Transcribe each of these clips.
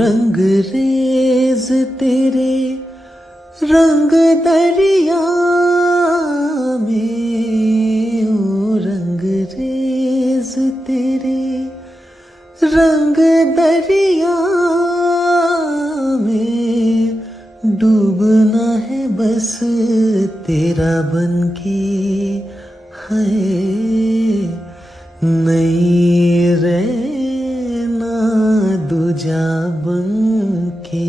रंग रेज तेरे रंग दरिया में, ओ रंग रेज तेरे रंग दरिया में, डूबना है बस तेरा बनके है, नहीं रहना दूजा बनके।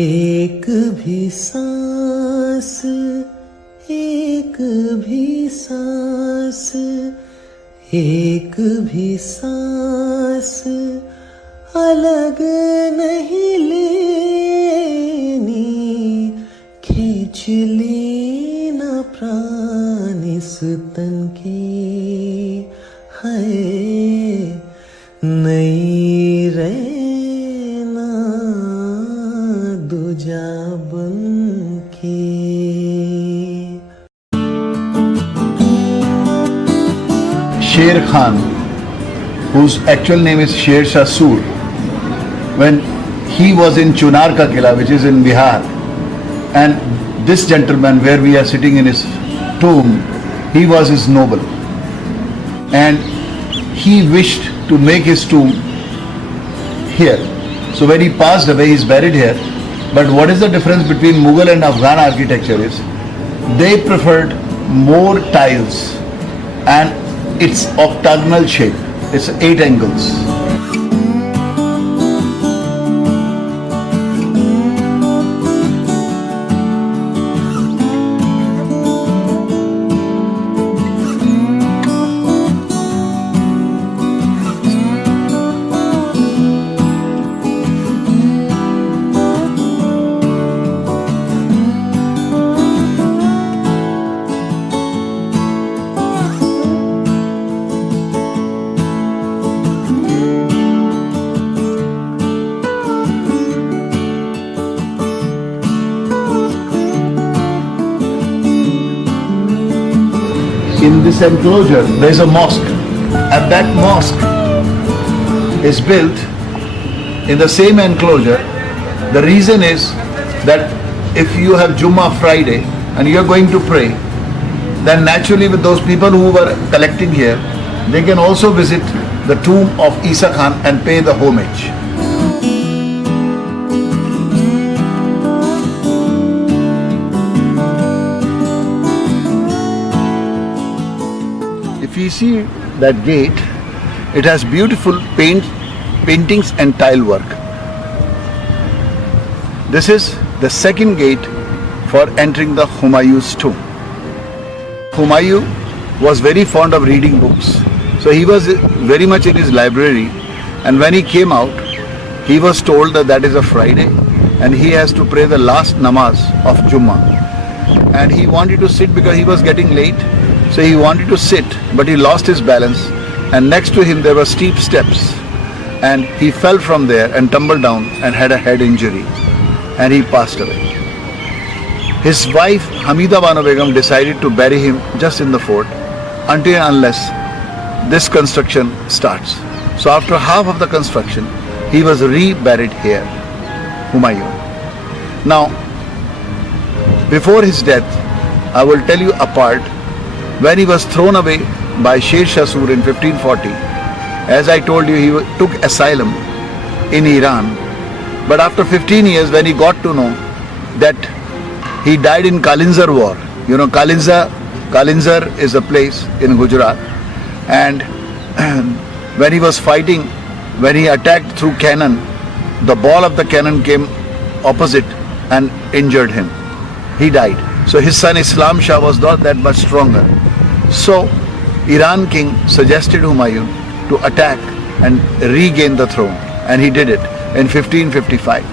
एक भी सांस, एक भी सांस, एक भी सांस अलग नहीं लेनी, खींच लेना प्राण इस तन के है, नहीं रहना दूजा बनके। Sher Khan, whose actual name is Sher Shah Sur, when he was in Chunar Ka Kila, which is in Bihar, and this gentleman where we are sitting in his tomb, he was his noble, and he wished to make his tomb here. So when he passed away, he is buried here. But what is the difference between Mughal and Afghan architecture is, they preferred more tiles and it's octagonal shape. It's 8 angles. In this enclosure, there is a mosque, and that mosque is built in the same enclosure. The reason is that if you have Jummah Friday and you are going to pray, then naturally with those people who were collecting here, they can also visit the tomb of Isa Khan and pay the homage. If you see that gate, it has beautiful paintings and tile work. This is the second gate for entering the Humayun's tomb. Humayun was very fond of reading books, so he was very much in his library, and when he came out, he was told that that is a Friday and he has to pray the last namaz of Jummah, and he wanted to sit because he was getting late. So he wanted to sit, but he lost his balance, and next to him there were steep steps, and he fell from there and tumbled down and had a head injury, and he passed away. His wife Hamida Banu Begum decided to bury him just in the fort until and unless this construction starts. So after half of the construction, he was reburied here, Humayun. Now, before his death, I will tell you a part. When he was thrown away by Sher Shah Sur in 1540, as I told you, he took asylum in Iran. But after 15 years, when he got to know that he died in Kalinzar war, you know, Kalinzar is a place in Gujarat, and when he was fighting, when he attacked through cannon, the ball of the cannon came opposite and injured him. He died. So his son Islam Shah was not that much stronger. So Iran king suggested Humayun to attack and regain the throne, and he did it in 1555.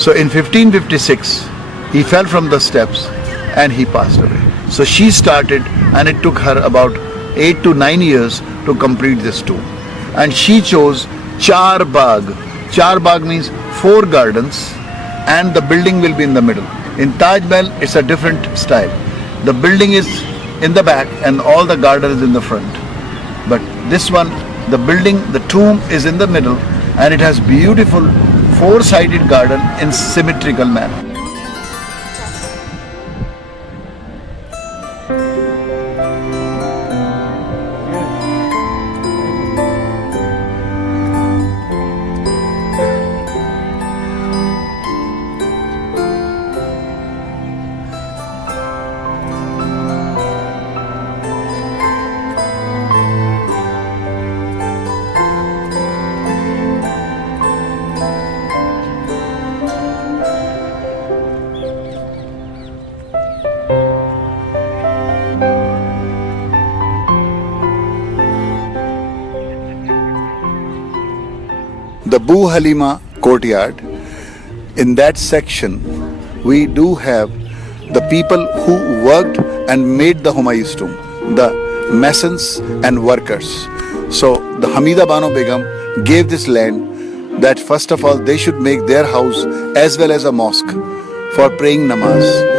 So in 1556 he fell from the steps and he passed away. So she started, and it took her about 8 to 9 years to complete this tomb. And she chose Char Bagh. Char Bagh means 4 gardens, and the building will be in the middle. In Taj Mahal, it's a different style. The building is in the back and all the garden is in the front. But this one The building, the tomb is in the middle, and it has beautiful four-sided garden in symmetrical manner. The Bu Halima courtyard, in that section, we do have the people who worked and made the Humayun's tomb, the masons and workers. So the Hamida Bano Begum gave this land that first of all they should make their house as well as a mosque for praying namaz.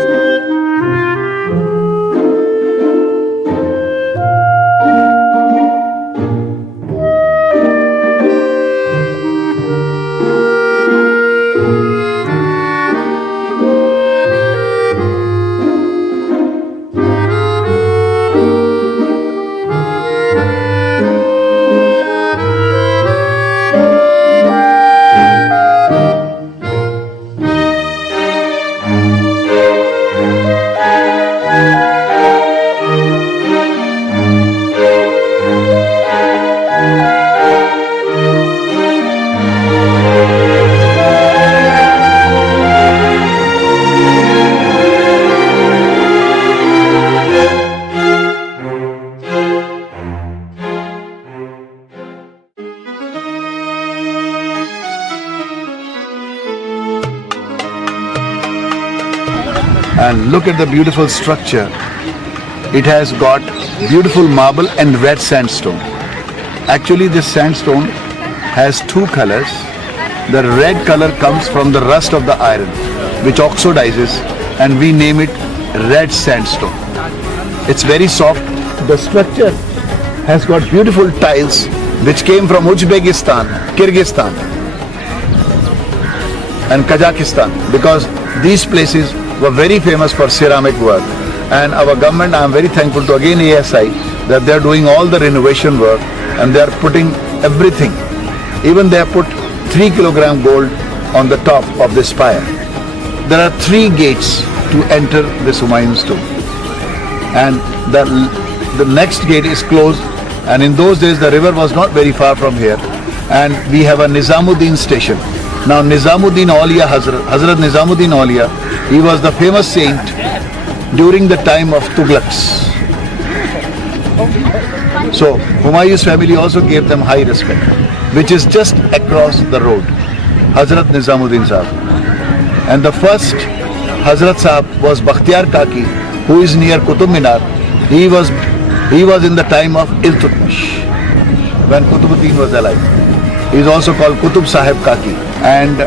And look at the beautiful structure. It has got beautiful marble and red sandstone. Actually, this sandstone has two colors. The red color comes from the rust of the iron, which oxidizes, and we name it red sandstone. It's very soft. The structure has got beautiful tiles which came from Uzbekistan, Kyrgyzstan and Kazakhstan, because these places were very famous for ceramic work. And our government, I am very thankful to again ASI that they are doing all the renovation work and they are putting everything. Even they have put 3 kilogram gold on the top of this spire. There are 3 gates to enter this Humayun's tomb. And the next gate is closed, and in those days the river was not very far from here, and we have a Nizamuddin station. Now Nizamuddin Auliya Hazrat Nizamuddin Auliya, he was the famous saint during the time of Tughlaqs. So Humayun's family also gave them high respect, which is just across the road, Hazrat Nizamuddin Sahab. And the first Hazrat Sahab was Bakhtiyar Kaki, who is near Qutub Minar. He was in the time of Iltutmish, when Qutubuddin was alive. He is also called Qutub Sahib Kaki, and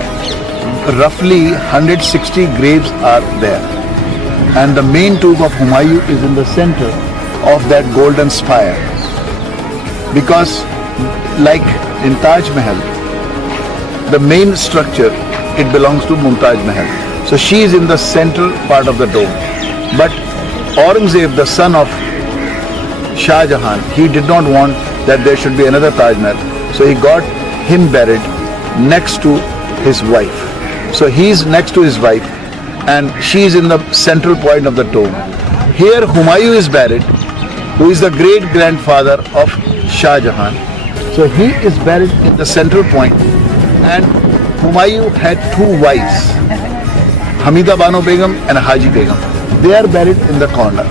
roughly 160 graves are there. And the main tomb of Humayun is in the center of that golden spire. Because like in Taj Mahal, the main structure, it belongs to Mumtaz Mahal. So she is in the central part of the dome. But Aurangzeb, the son of Shah Jahan, he did not want that there should be another Taj Mahal. So he got him buried next to his wife. So he is next to his wife and she is in the central point of the dome. Here Humayun is buried, who is the great grandfather of Shah Jahan. So he is buried in the central point, and Humayun had 2 wives, Hamida Bano Begum and Haji Begum. They are buried in the corner.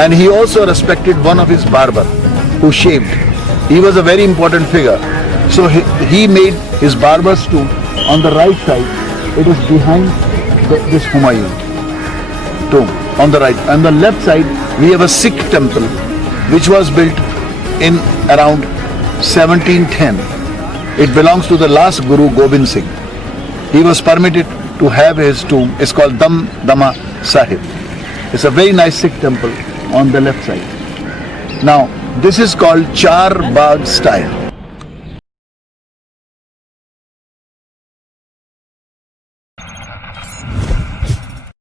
And he also respected one of his barber who shaved. He was a very important figure. So he made his barber's tomb on the right side. It is behind this Humayun tomb on the right. On the left side, we have a Sikh temple which was built in around 1710. It belongs to the last Guru Gobind Singh. He was permitted to have his tomb. It's called Dama Sahib. It's a very nice Sikh temple on the left side. Now, This is called Char Bagh style.